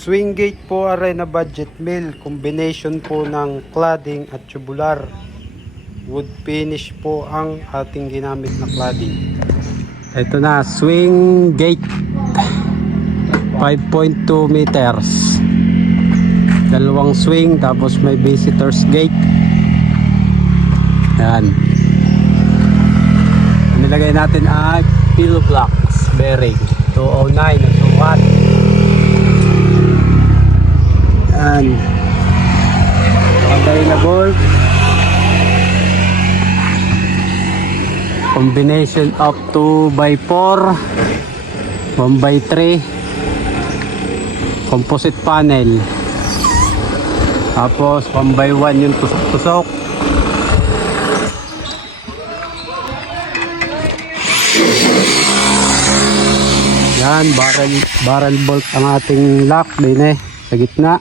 Swing gate po aray na budget mill. Combination po ng cladding at tubular. Wood finish po ang ating ginamit na cladding. Ito na, swing gate. 5.2 meters. Dalawang swing tapos may visitors gate. Yan. Nilagay natin ay pillow blocks bearing 209 na sukat. Yan. Available. Combination of 2x4, 1x3, composite panel. Tapos 1x1 yung tusok. Yan, barrel bolt ang ating lock din sa gitna.